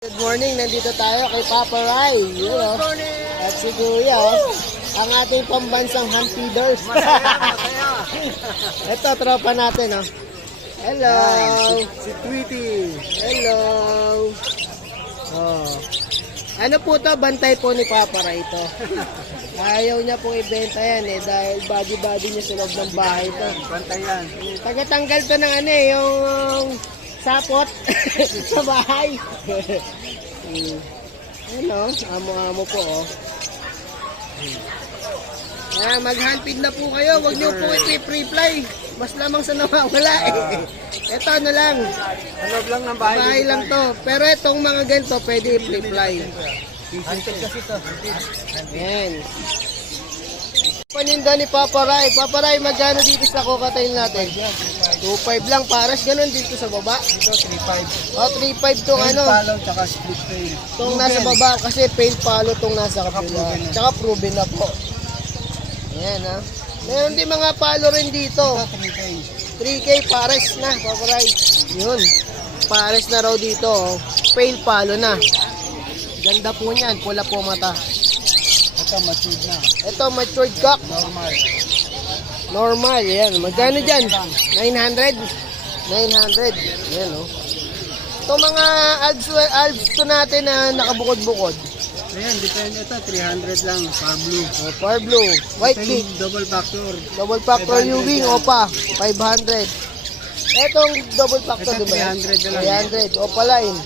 Good morning, nandito tayo kay Papa Rai. Yun, oh. At si Kuya, ang ating pambansang feeders. Ito, tropa natin, oh. Hello. Si Tweety. Hello. Oh. Ano po to? Bantay po ni Papa Rai ito. Ayaw niya pong ibenta yan eh dahil body-body niya sa loob ng bahay to. Bantayan. Tagatanggal to ng ano eh, yung sapot sa bahay. Ano, amo-amo po oh. Ah, mag-handpid na po kayo. Huwag niyo po i-reply. Mas lamang sa nawawala eh. Ito ano lang, Ano lang ng bahay. bahay lang to. Pero itong mga ganito, pwede i-reply. Hunted kasi to. Ayan. Paninda ni Papa Rai. Papa Rai, magkano dito sa cocktail natin? 2.5 lang. Paras ganun dito sa baba. Ito 3.5. O, 3.5 tong ano. Follow tsaka split fail. Tong nasa baba kasi fail palo tong nasa kapila. proven na. Tsaka proven na po. Ayan ha. Meron din mga palo rin dito. Ito 3K. 3K pares na, Papa Rai. Yun. Pares na raw dito. Oh. Fail palo na. Ganda po niyan. Pula po mata. Ito matured na. Ito, matured cock. Normal. Normal, yan. Magkano dyan? 900? 900. Yan, oh. Ito mga alps, alps to natin na nakabukod-bukod. Ayan, depende ito. 300 lang. Far blue. Oh, far blue, white beak, yung double factor. double factor 500 U-wing, yan. opa, 500. Etong double factor, Ito, di ba? 300 na lang. 300, opa line.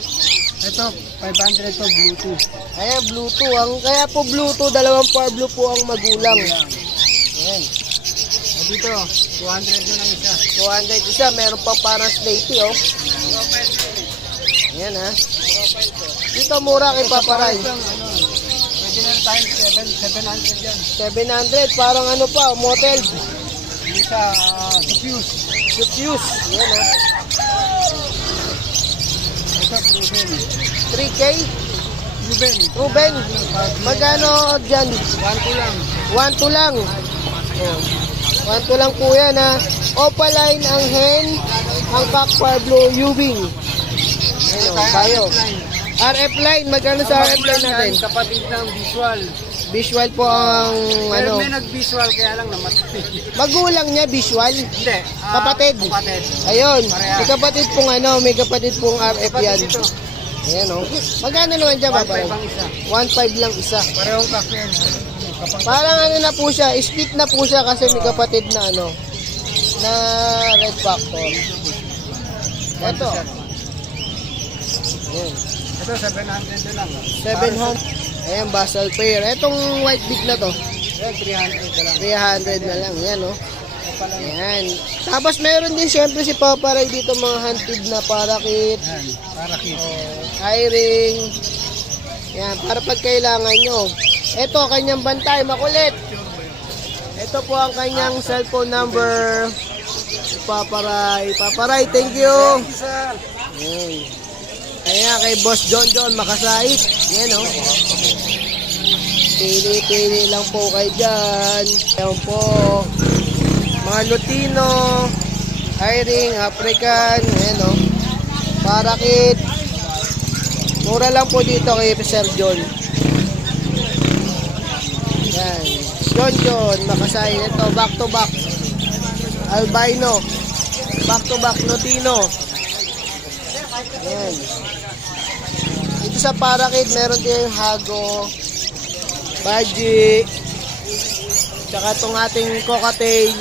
Ito, 500 to Bluetooth. Ayan, Bluetooth. Ang, kaya po Bluetooth, dalawang far blue po ang magulang. Lang. Ayan, O dito, 200 na lang isa. 200 isa. Meron pa parang slaty, oh. Ayan, ha. Dito mura kay Paparay. Ano, pwede na tayo 7, 700 yan. 700, parang ano pa, motel. Yung sa uh, Suffuse. Suffuse. Yan ha. Ito, proven. 3K. Proven. Ruben, magkano dyan? 1 lang. 1 to lang. 1 to lang po yan ha. Opaline ang hen, ang Pakpar Blue U-Wing. Ayun, tayo. RF line, magkano sa RF line natin? Kapatid ng visual. Visual po ang Pero ano. may nag-visual kaya lang namatay. Magulang niya visual. Hindi. ah, Kapatid. Kapatid. Ayun, Pareha. may kapatid pong ano, may kapatid pong RF yan. Kapatid ito. Ayan o. Magkano naman dyan, 1.5 babae? ang isa. 1.5 lang isa. Parehong kafe. no? Parang ano na po siya, split na po siya kasi may kapatid na ano, na red factor. Ito. Ayan. ito 700 na lang. 700. Ayan, basal pair. Etong white beak na to, Yan, 300 na lang. 300 na lang. Yan, oh. Ayan. Tapos meron din siyempre si Papa Ray dito mga hunted na parakit, Yan, para kit. hiring. Yan, para pag kailangan nyo. Ito, kanyang bantay, makulit. Ito po ang kanyang cellphone number. Si Papa Ray. Papa Ray, thank you. Yan. Kaya kay Boss John John makasait. Yan oh. Pili-pili lang po kayo dyan. Yan po. Mga Lutino, hiring, African, yan oh. Parakit. Mura lang po dito kay Sir John. Yan. John, makasay. Ito, back to back. Albino. Back to back Lutino. Yan. Dito sa Parakid, meron din hago, baji, tsaka itong ating cocktail,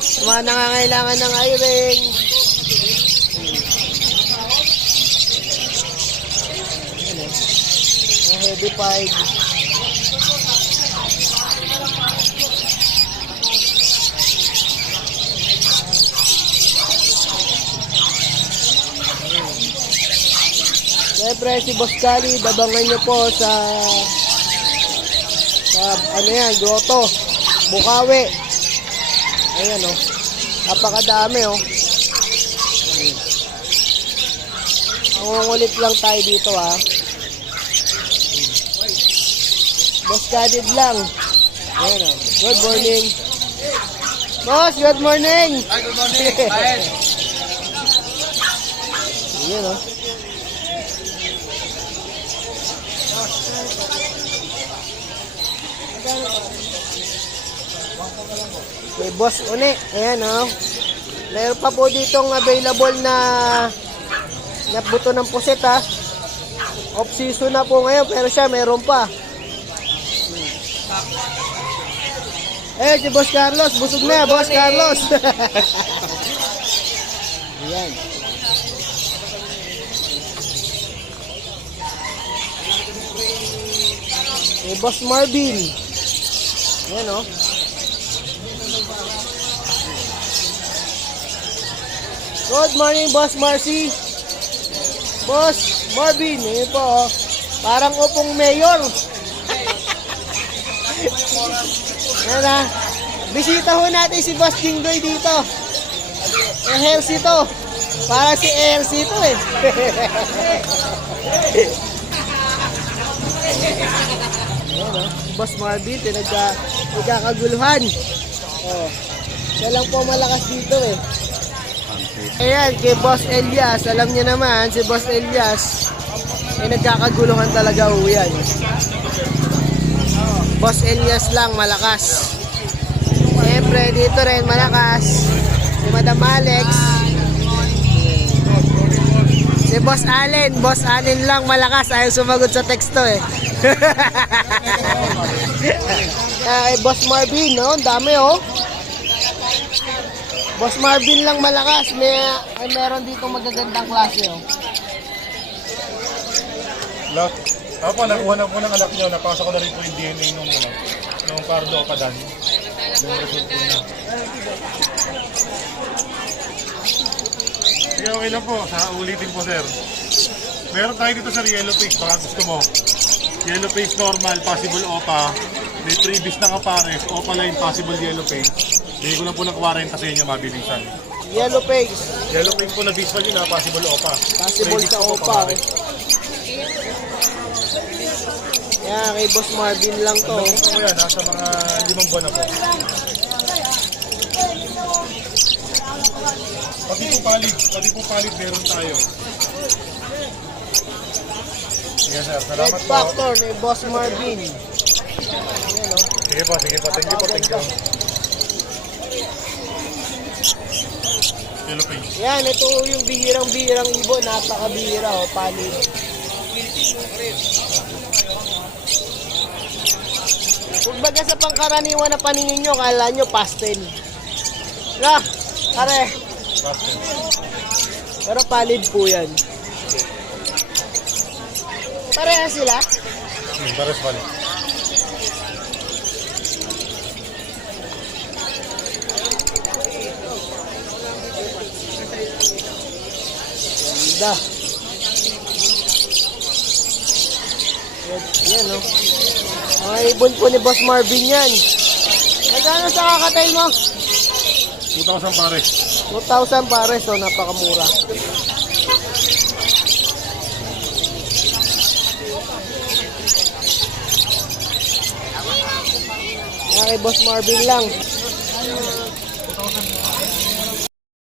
Sa mga nangangailangan ng. Yan eh. Yung heavy pipe. Siyempre, si Boss Kali, dabangan nyo po sa sa ano yan, grotto, Bukawi. Ayan oh. Napakadami oh. Hmm. Nangungulit lang tayo dito ah. Boss Kadid lang. Ayan oh. Good morning. Boss, good morning. Hi, good morning. Ayan oh. May boss uni. Ayan oh. Meron pa po ditong available na na buto ng puset ha. Off season na po ngayon pero siya meron pa. Eh, si Boss Carlos, busog na, Boss Carlos. Ayan. Eh, Boss Marvin. Ayan, oh. Good morning, Boss Marcy. Boss Marvin, ayan po, oh. Parang upong mayor. Ayan ah. Bisita ho natin si Boss Jinggoy dito. Eh, healthy to. Para si healthy to eh. Ayan oh. Boss Marvin, tinagka, nagkakaguluhan. Oh. Siya lang po malakas dito eh. Ayan, kay Boss Elias, alam niyo naman, si Boss Elias, ay nagkakaguluhan talaga ho yan. Boss Elias lang, malakas. Siyempre, dito rin, malakas. Si Madam Alex. Si Boss Allen, Boss Allen lang, malakas. Ayaw sumagot sa teksto eh. Kaya kay Boss Marvin, no? Dami oh. Boss Marvin lang malakas. May, ay, meron dito magagandang klase oh. Lahat. Ako nakuha na po ng anak niyo, napasa ko na rin po yung DNA nung, ano, nung Pardo Opadan. Yung result po niya. Sige, okay lang po. Sa ulitin po, sir. Meron tayo dito sa yellow face, baka gusto mo. Yellow face normal, possible OPA. May previous na kapares, OPA line, possible yellow face. Bigay ko lang po ng 40 sa inyo, mabilisan. Yellow face. Yellow face po na visual yun ha, possible OPA. Possible sa OPA. pamares. Yan, kay Boss Marvin lang to. Ano po yan, nasa mga limang buwan na po. Pati po palit, pati po palit meron tayo. Sige sir, Red salamat po. Factor ni Boss Marvin. Sige po, sige po, thank you po, thank you. Yellow. Yan, ito yung bihirang-bihirang ibon. Napakabihira oh, palit. Kumbaga sa pangkaraniwan na paningin nyo, kala nyo pastel. Na, pare, pero palid po yan. Pareha sila? Hmm, pares balik. Ganda. Yan, yan oh. Mga ibon po ni Boss Marvin yan. Magkano sa kakatay mo? 2,000 pares. 2,000 pares, so napakamura. Yan kay Boss Marvin lang.